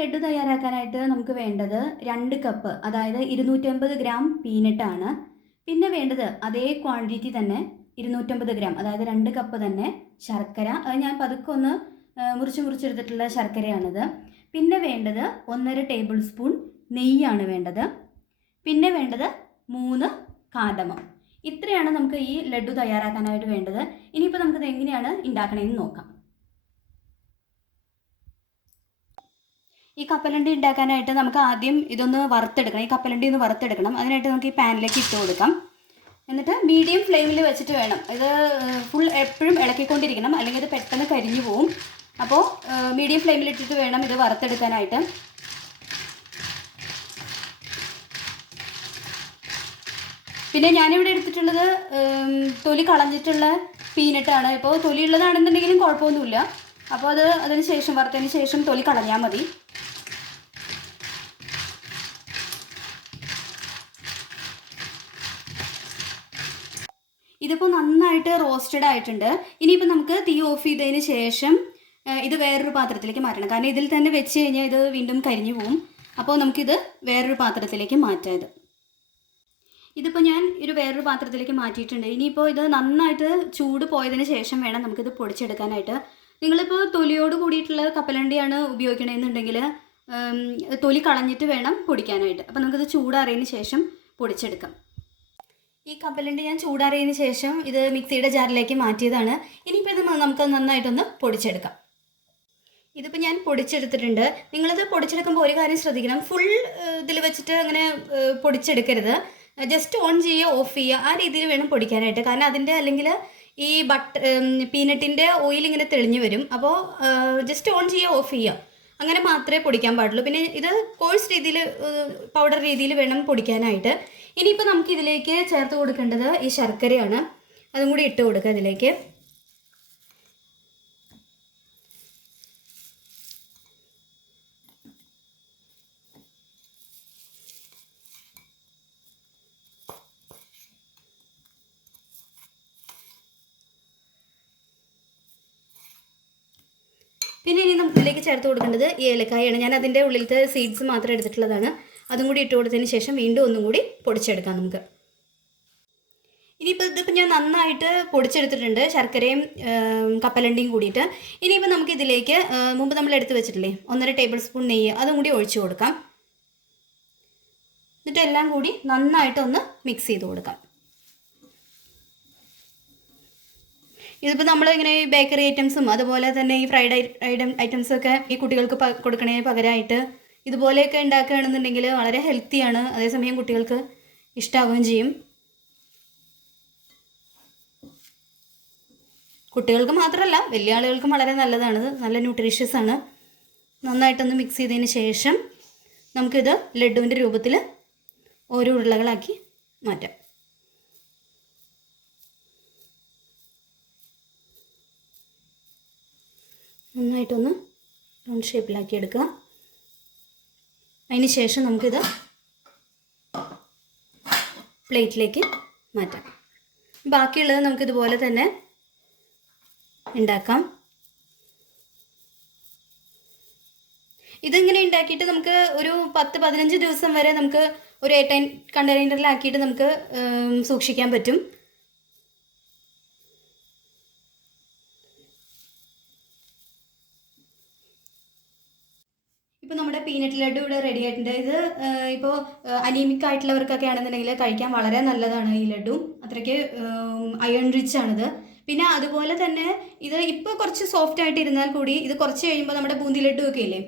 ലഡു തയ്യാറാക്കാനായിട്ട് നമുക്ക് വേണ്ടത് 2 കപ്പ്, അതായത് 250 ഗ്രാം പീനട്ടാണ്. പിന്നെ വേണ്ടത് അതേ ക്വാണ്ടിറ്റി തന്നെ 250 ഗ്രാം, അതായത് 2 കപ്പ് തന്നെ ശർക്കര. അത് ഞാൻ പതുക്കെ ഒന്ന് മുറിച്ചെടുത്തിട്ടുള്ള ശർക്കരയാണിത്. പിന്നെ വേണ്ടത് 1.5 ടേബിൾ സ്പൂൺ നെയ്യാണ് വേണ്ടത്. പിന്നെ വേണ്ടത് 3 കാർഡമം. ഇത്രയാണ് നമുക്ക് ഈ ലഡു തയ്യാറാക്കാനായിട്ട് വേണ്ടത്. ഇനിയിപ്പോൾ നമുക്കിത് എങ്ങനെയാണ് ഉണ്ടാക്കണമെന്ന് നോക്കാം. ഈ കപ്പലണ്ടി ഉണ്ടാക്കാനായിട്ട് നമുക്ക് ആദ്യം ഇതൊന്ന് വറുത്തെടുക്കണം. ഈ കപ്പലണ്ടി ഒന്ന് വറുത്തെടുക്കണം. അതിനായിട്ട് നമുക്ക് ഈ പാനിലേക്ക് ഇട്ട് കൊടുക്കാം. എന്നിട്ട് മീഡിയം ഫ്ലെയിമിൽ വെച്ചിട്ട് വേണം ഇത് ഫുൾ എപ്പോഴും ഇളക്കിക്കൊണ്ടിരിക്കണം, അല്ലെങ്കിൽ ഇത് പെട്ടെന്ന് കരിഞ്ഞു പോവും. അപ്പോൾ മീഡിയം ഫ്ലെയിമിൽ ഇട്ടിട്ട് വേണം ഇത് വറുത്തെടുക്കാനായിട്ട്. പിന്നെ ഞാനിവിടെ എടുത്തിട്ടുള്ളത് തൊലി കളഞ്ഞിട്ടുള്ള പീനട്ടാണ്. ഇപ്പോൾ തൊലി ഉള്ളതാണെന്നുണ്ടെങ്കിലും കുഴപ്പമൊന്നുമില്ല. അപ്പോൾ അതിന് ശേഷം വറുത്തതിന് ശേഷം തൊലി കളഞ്ഞാൽ മതി. ഇതിപ്പോൾ നന്നായിട്ട് റോസ്റ്റഡ് ആയിട്ടുണ്ട്. ഇനിയിപ്പോൾ നമുക്ക് തീ ഓഫ് ചെയ്തതിന് ശേഷം ഇത് വേറൊരു പാത്രത്തിലേക്ക് മാറ്റണം. കാരണം ഇതിൽ തന്നെ വെച്ച് കഴിഞ്ഞാൽ ഇത് വീണ്ടും കരിഞ്ഞു പോകും. അപ്പോൾ നമുക്കിത് വേറൊരു പാത്രത്തിലേക്ക് മാറ്റാം. ഇതിപ്പോൾ ഞാൻ വേറൊരു പാത്രത്തിലേക്ക് മാറ്റിയിട്ടുണ്ട്. ഇനിയിപ്പോൾ ഇത് നന്നായിട്ട് ചൂട് പോയതിന് ശേഷം വേണം നമുക്കിത് പൊടിച്ചെടുക്കാനായിട്ട്. നിങ്ങളിപ്പോൾ തൊലിയോട് കൂടിയിട്ടുള്ള കപ്പലണ്ടിയാണ് ഉപയോഗിക്കണമെന്നുണ്ടെങ്കിൽ തൊലി കളഞ്ഞിട്ട് വേണം പൊടിക്കാനായിട്ട്. അപ്പോൾ നമുക്കിത് ചൂടാറിയതിന് ശേഷം പൊടിച്ചെടുക്കാം. ഈ കപ്പലണ്ടി ഞാൻ ചൂടാറിയതിന് ശേഷം ഇത് മിക്സിയുടെ ജാറിലേക്ക് മാറ്റിയതാണ്. ഇനിയിപ്പോൾ ഇത് നമുക്ക് നന്നായിട്ടൊന്ന് പൊടിച്ചെടുക്കാം. ഇതിപ്പോൾ ഞാൻ പൊടിച്ചെടുത്തിട്ടുണ്ട്. നിങ്ങളിത് പൊടിച്ചെടുക്കുമ്പോൾ ഒരു കാര്യം ശ്രദ്ധിക്കണം, ഫുൾ ഇതിൽ വെച്ചിട്ട് അങ്ങനെ പൊടിച്ചെടുക്കരുത്. ജസ്റ്റ് ഓൺ ചെയ്യുക, ഓഫ് ചെയ്യുക, ആ രീതിയിൽ വേണം പൊടിക്കാനായിട്ട്. കാരണം അതിൻ്റെ അല്ലെങ്കിൽ ഈ പീനട്ടിൻ്റെ ഓയിൽ ഇങ്ങനെ തെളിഞ്ഞു വരും. അപ്പോൾ ജസ്റ്റ് ഓൺ ചെയ്യുക, ഓഫ് ചെയ്യുക, അങ്ങനെ മാത്രമേ പൊടിക്കാൻ പാടുള്ളൂ. പിന്നെ ഇത് കോഴ്സ് രീതിയിൽ, പൗഡർ രീതിയിൽ വേണം പൊടിക്കാനായിട്ട്. ഇനിയിപ്പോൾ നമുക്ക് ഇതിലേക്ക് ചേർത്ത് കൊടുക്കേണ്ടത് ഈ ശർക്കരയാണ്. അതും കൂടി ഇട്ട് കൊടുക്കുക ഇതിലേക്ക്. പിന്നെ ഇനി നമുക്ക് ഇതിലേക്ക് ചേർത്ത് കൊടുക്കേണ്ടത് ഈ ഏലക്കായാണ്. ഞാൻ അതിൻ്റെ ഉള്ളിലത്തെ സീഡ്സ് മാത്രം എടുത്തിട്ടുള്ളതാണ്. അതും കൂടി ഇട്ട് കൊടുത്തതിന് ശേഷം വീണ്ടും ഒന്നും കൂടി പൊടിച്ചെടുക്കാം നമുക്ക്. ഇതിപ്പോൾ ഞാൻ നന്നായിട്ട് പൊടിച്ചെടുത്തിട്ടുണ്ട്, ശർക്കരയും കപ്പലണ്ടിയും കൂടിയിട്ട്. ഇനിയിപ്പോൾ നമുക്ക് ഇതിലേക്ക് മുമ്പ് നമ്മൾ എടുത്ത് വെച്ചിട്ടില്ലേ 1.5 ടേബിൾ സ്പൂൺ നെയ്യ്, അതും കൂടി ഒഴിച്ചു കൊടുക്കാം. എന്നിട്ട് എല്ലാം കൂടി നന്നായിട്ടൊന്ന് മിക്സ് ചെയ്ത് കൊടുക്കാം. ഇതിപ്പോൾ നമ്മളിങ്ങനെ ഈ ബേക്കറി ഐറ്റംസും അതുപോലെ തന്നെ ഈ ഫ്രൈഡ് ഐറ്റംസൊക്കെ ഈ കുട്ടികൾക്ക് കൊടുക്കണതിന് പകരമായിട്ട് ഇതുപോലെയൊക്കെ ഉണ്ടാക്കുകയാണെന്നുണ്ടെങ്കിൽ വളരെ ഹെൽത്തിയാണ്. അതേസമയം കുട്ടികൾക്ക് ഇഷ്ടമാവുകയും ചെയ്യും. കുട്ടികൾക്ക് മാത്രമല്ല വലിയ ആളുകൾക്കും വളരെ നല്ലതാണ്, നല്ല ന്യൂട്രീഷ്യസ് ആണ്. നന്നായിട്ടൊന്ന് മിക്സ് ചെയ്തതിന് ശേഷം നമുക്കിത് ലഡുവിൻ്റെ രൂപത്തിൽ ഓരോ ഉരുളകളാക്കി മാറ്റാം. നന്നായിട്ടൊന്ന് റൗണ്ട് ഷേപ്പിലാക്കി എടുക്കുക. അതിന് ശേഷം നമുക്കിത് പ്ലേറ്റിലേക്ക് മാറ്റാം. ബാക്കിയുള്ളത് നമുക്കിതുപോലെ തന്നെ ഉണ്ടാക്കാം. ഇതിങ്ങനെ ഉണ്ടാക്കിയിട്ട് നമുക്ക് ഒരു 10-15 ദിവസം വരെ നമുക്ക് ഒരു എയർടൈറ്റ് കണ്ടെയ്നറിലാക്കിയിട്ട് നമുക്ക് സൂക്ഷിക്കാൻ പറ്റും. ഇപ്പോൾ നമ്മുടെ പീനട്ട് ലഡു ഇവിടെ റെഡി ആയിട്ടുണ്ട്. ഇത് ഇപ്പോൾ അനീമിക് ആയിട്ടുള്ളവർക്കൊക്കെ ആണെന്നുണ്ടെങ്കിൽ കഴിക്കാൻ വളരെ നല്ലതാണ് ഈ ലഡു. അത്രയ്ക്ക് അയൺ റിച്ച് ആണിത്. പിന്നെ അതുപോലെ തന്നെ ഇത് ഇപ്പോൾ കുറച്ച് സോഫ്റ്റ് ആയിട്ട് ഇരുന്നാൽ കൂടി ഇത് കുറച്ച് കഴിയുമ്പോൾ നമ്മുടെ ബൂന്തി ലഡു ഒക്കെ ഇല്ലേ,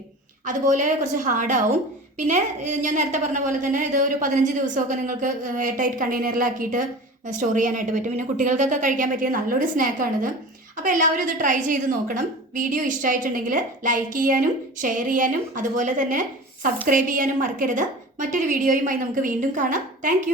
അതുപോലെ കുറച്ച് ഹാർഡാവും. പിന്നെ ഞാൻ നേരത്തെ പറഞ്ഞ പോലെ തന്നെ ഇത് ഒരു 15 ദിവസമൊക്കെ നിങ്ങൾക്ക് എയർ ടൈറ്റ് കണ്ടെയ്നറിലാക്കിയിട്ട് സ്റ്റോർ ചെയ്യാനായിട്ട് പറ്റും. പിന്നെ കുട്ടികൾക്കൊക്കെ കഴിക്കാൻ പറ്റിയ നല്ലൊരു സ്നാക്കാണിത്. അപ്പോൾ എല്ലാവരും ഇത് ട്രൈ ചെയ്ത് നോക്കണം. വീഡിയോ ഇഷ്ടമായിട്ടുണ്ടെങ്കിൽ ലൈക്ക് ചെയ്യാനും ഷെയർ ചെയ്യാനും അതുപോലെ തന്നെ സബ്സ്ക്രൈബ് ചെയ്യാനും മറക്കരുത്. മറ്റൊരു വീഡിയോയുമായി നമുക്ക് വീണ്ടും കാണാം. താങ്ക്